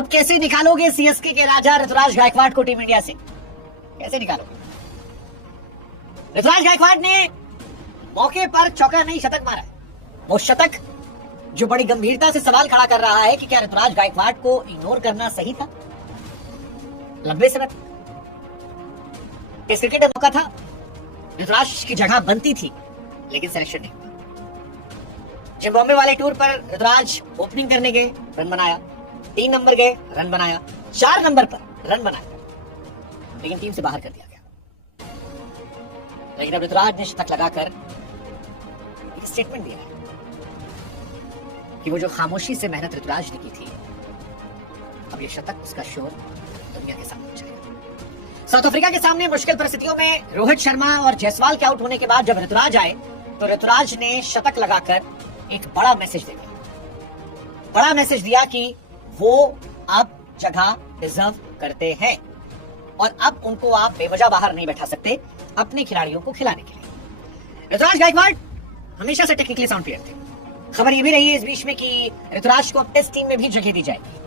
अब कैसे निकालोगे सीएसके के राजा ऋतुराज गायकवाड़ को टीम इंडिया से? कैसे निकालोगे? ऋतुराज गायकवाड़ ने मौके पर चौका नहीं शतक मारा है। वो शतक जो बड़ी गंभीरता से सवाल खड़ा कर रहा है कि क्या ऋतुराज गायकवाड़ को इग्नोर करना सही था लंबे समय तक? टेस्ट क्रिकेट में मौका था, ऋतुराज की जगह बनती थी, लेकिन सिलेक्शन नहीं हुआ। जिम्बाब्वे वाले टूर पर ऋतुराज ओपनिंग करने गए, रन बनाया। 3 नंबर गए, रन बनाया। 4 नंबर पर रन बनाया, लेकिन टीम से बाहर कर दिया गया। लेकिन अब ऋतुराज ने शतक लगाकर एक स्टेटमेंट दिया है कि वो जो खामोशी से मेहनत ऋतुराज ने की थी, अब ये शतक, उसका शोर दुनिया के सामने जाएगा। साउथ अफ्रीका के सामने मुश्किल परिस्थितियों में रोहित शर्मा और जायसवाल के आउट होने के बाद जब ऋतुराज आए तो ऋतुराज ने शतक लगाकर एक बड़ा मैसेज दिया। बड़ा मैसेज दिया कि वो अब जगह डिजर्व करते हैं और अब उनको आप बेवजह बाहर नहीं बैठा सकते अपने खिलाड़ियों को खिलाने के लिए। ऋतुराज गायकवाड़ हमेशा से टेक्निकली साउंड प्लेयर थे। खबर ये भी रही है इस बीच में कि ऋतुराज को अब टेस्ट टीम में भी जगह दी जाएगी।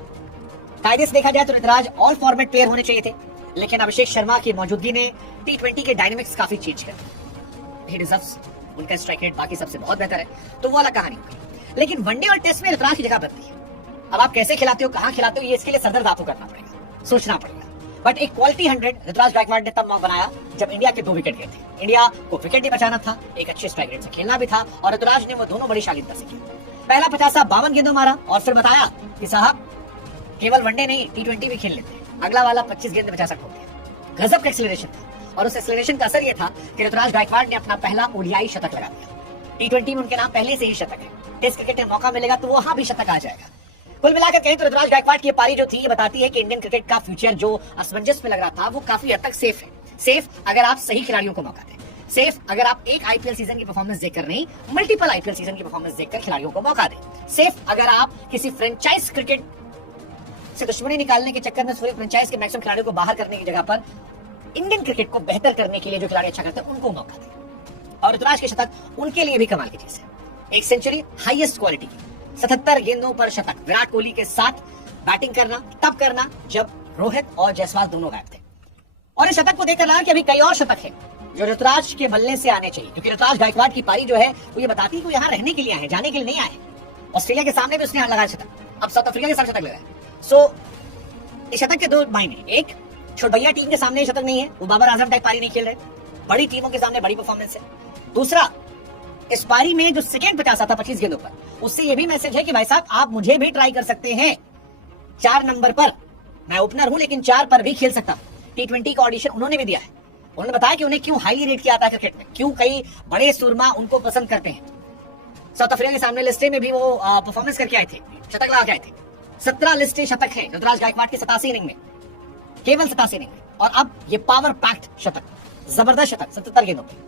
कायदे से देखा जाए तो ऋतुराज ऑल फॉर्मेट प्लेयर होने चाहिए थे, लेकिन अभिषेक शर्मा की मौजूदगी ने T20 के डायनेमिक्स काफी चेंज कर दिए। ही डिजर्व्स, उनका स्ट्राइक रेट बाकी सबसे बहुत बेहतर है, तो वो अलग कहानी होगी। लेकिन वनडे और टेस्ट में ऋतुराज की जगह बनती है। अब आप कैसे खिलाते हो, कहां खिलाते हो, ये इसके लिए सरदर्द आपको करना पड़ेगा, सोचना पड़ेगा। बट एक क्वालिटी 100 ऋतुराज गायकवाड़ ने तब बनाया जब इंडिया के 2 विकेट गए थे। इंडिया को विकेट भी बचाना था, एक अच्छे स्ट्राइक रेट से खेलना भी था, और ऋतुराज ने वो दोनों बड़ी शालीनता से किया। पहला 50 52 गेंदों मारा और फिर बताया कि साहब केवल वनडे नहीं, T20 भी खेल लेते हैं। अगला वाला 25 गेंद में 50 ठोक दिया। गजब का एक्सीलरेशन था, और उस एक्सीलरेशन का असर यह था कि ऋतुराज गायकवाड़ ने अपना पहला ODI शतक लगा दिया। T20 में उनके नाम पहले से ही शतक है। टेस्ट क्रिकेट में मौका मिलेगा तो वहां भी शतक आ जाएगा। कुल मिलाकर कहें तो ऋतुराज गायकवाड़ की पारी जो थी, ये बताती है कि इंडियन क्रिकेट का फ्यूचर जो असमंजस में लग रहा था, वो काफी हद तक सेफ है। सेफ अगर आप सही खिलाड़ियों को मौका दें, सेफ अगर आप एक IPL सीजन की परफॉर्मेंस देखकर नहीं, मल्टीपल IPL सीजन की परफॉर्मेंस देखकर खिलाड़ियों को मौका दें। सेफ अगर आप किसी फ्रेंचाइज क्रिकेट से दुश्मनी निकालने के चक्कर में पूरे फ्रेंचाइज के मैक्सिमम खिलाड़ियों को बाहर करने की जगह पर इंडियन क्रिकेट को बेहतर करने के लिए जो खिलाड़ी अच्छा करते हैं उनको मौका दें। और ऋतुराज के शतक उनके लिए भी कमाल की चीज है। एक सेंचुरी हाईएस्ट क्वालिटी की, 77 गेंदों पर शतक, विराट कोहली के साथ बैटिंग करना तब करना जब रोहित और जायसवाल दोनों गायब थे। और इस शतक को देखकर लगा कि अभी कई और शतक है जो ऋतुराज के बल्ले से आने चाहिए, क्योंकि ऋतुराज गायकवाड़ की पारी जो है वो ये बताती है कि वो यहाँ रहने के लिए आए, जाने के लिए नहीं आए। ऑस्ट्रेलिया के सामने भी उसने यहाँ लगाया शतक, अब साउथ अफ्रीका के साथ शतक लगाया। सो इस शतक के 2 मायने, एक छोट भैया टीम के सामने शतक नहीं है, वो बाबर आजम टाइप पारी नहीं खेल रहे, बड़ी टीमों के सामने बड़ी परफॉर्मेंस है। दूसरा, इस पारी में जो सेकेंड 50 था 25 गेंदों पर, उससे ये भी मैसेज है कि भाई साहब आप मुझे भी ट्राई कर सकते हैं। 4 नंबर पर मैं ओपनर हूं, लेकिन 4 पर भी खेल सकता हूं। T20 का ऑडिशन उन्होंने भी दिया है। उन्होंने बताया कि उन्हें क्यों हाईली रेट किया जाता है क्रिकेट में, क्यों कई बड़े सुरमा उनको पसंद करते हैं। साउथ अफ्रीका के सामने लिस्टे में भी वो परफॉर्मेंस करके आए थे, शतक लगा के आए थे। 17 लिस्टे शतक है ऋतुराज गायकवाड़ की 87 इनिंग में, केवल 87 इनिंग में। और अब ये पावर पैक्ड शतक, जबरदस्त शतक 77 गेंदों पे।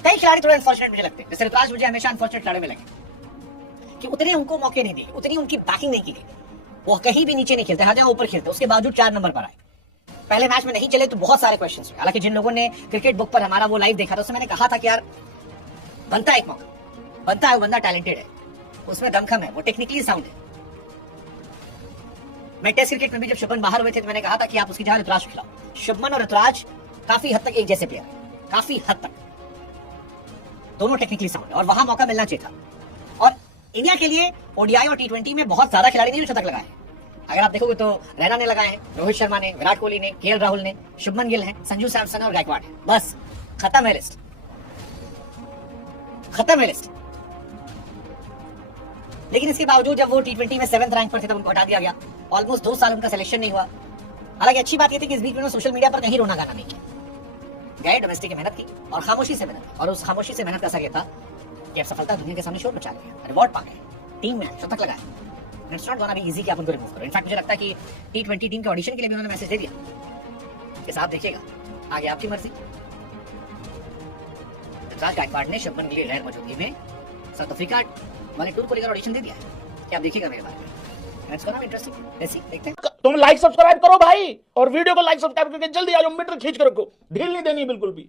कई खिलाड़ी थोड़े अनफॉर्चुनेट मुझे लगते हैं, जैसे ऋतुराज मुझे हमेशा अनफॉर्चुनेट खिलाड़ी में लगे कि उतने उनको मौके नहीं दिए, उतनी उनकी बैटिंग नहीं की गई। वो कहीं भी नीचे नहीं खेलते, हर जगह ऊपर खेलते, उसके बावजूद 4 नंबर पर आए। पहले मैच में नहीं चले तो बहुत सारे क्वेश्चन हुए। हालांकि जिन लोगों ने क्रिकेट बुक पर हमारा वो लाइव देखा था, उसमें मैंने कहा था कि यार बनता है एक मौका, बनता है, वो बंदा टैलेंटेड है, उसमें दमखम है, वो टेक्निकली साउंड है। मैं टेस्ट क्रिकेट में भी जब शुभमन बाहर हुए थे तो मैंने कहा था कि आप उसकी जगह ऋतुराज को खिलाओ। शुभमन और ऋतुराज काफी हद तक एक जैसे प्लेयर है, काफी हद तक दोनों टेक्निकली साउंड है, और वहां मौका मिलना चाहिए था। और इंडिया के लिए ODI और T20 में बहुत ज्यादा खिलाड़ी नहीं जो शतक लगाए हैं। अगर आप देखोगे तो रैना ने लगाए हैं, रोहित शर्मा ने, विराट कोहली ने, KL राहुल ने, शुभमन गिल है, संजू सैमसन और गायकवाड़ है। बस खत्म है लिस्ट, खत्म है लिस्ट। लेकिन इसके बावजूद जब वो T20 में 7th रैंक पर थे तब उनको हटा दिया गया। ऑलमोस्ट 2 साल उनका सिलेक्शन नहीं हुआ। हालांकि अच्छी बात यह थी कि इस बीच में सोशल मीडिया पर कहीं रोना गाना नहीं किया, गए डोमेस्टिक की मेहनत की और खामोशी से मेहनत की। और उस खामोशी से मेहनत का असर यह था कि अब सफलता दुनिया के सामने शोर मचा रही है, रिवॉर्ड पा गए, टीम में शतक लगाए। It's not gonna be easy कि आप उनको रिमूव करो। इनफैक्ट मुझे लगता है कि T20 टीम के ऑडिशन के लिए भी उन्होंने मैसेज दे दिया कि साहब देखिएगा, आगे आपकी मर्जी। ऋतुराज गायकवाड़ ने शुभमन गिल गैर मौजूदगी में साउथ अफ्रीका वाले टूर को लेकर ऑडिशन दे दिया है कि आप देखिएगा मेरे बारे में। It's gonna be interesting, let's see, देखते हैं। तुम लाइक सब्सक्राइब करो भाई, और वीडियो को लाइक सब्सक्राइब करके जल्दी आ जाओ, मीटर खींच कर रखो, ढील नहीं देनी बिल्कुल भी।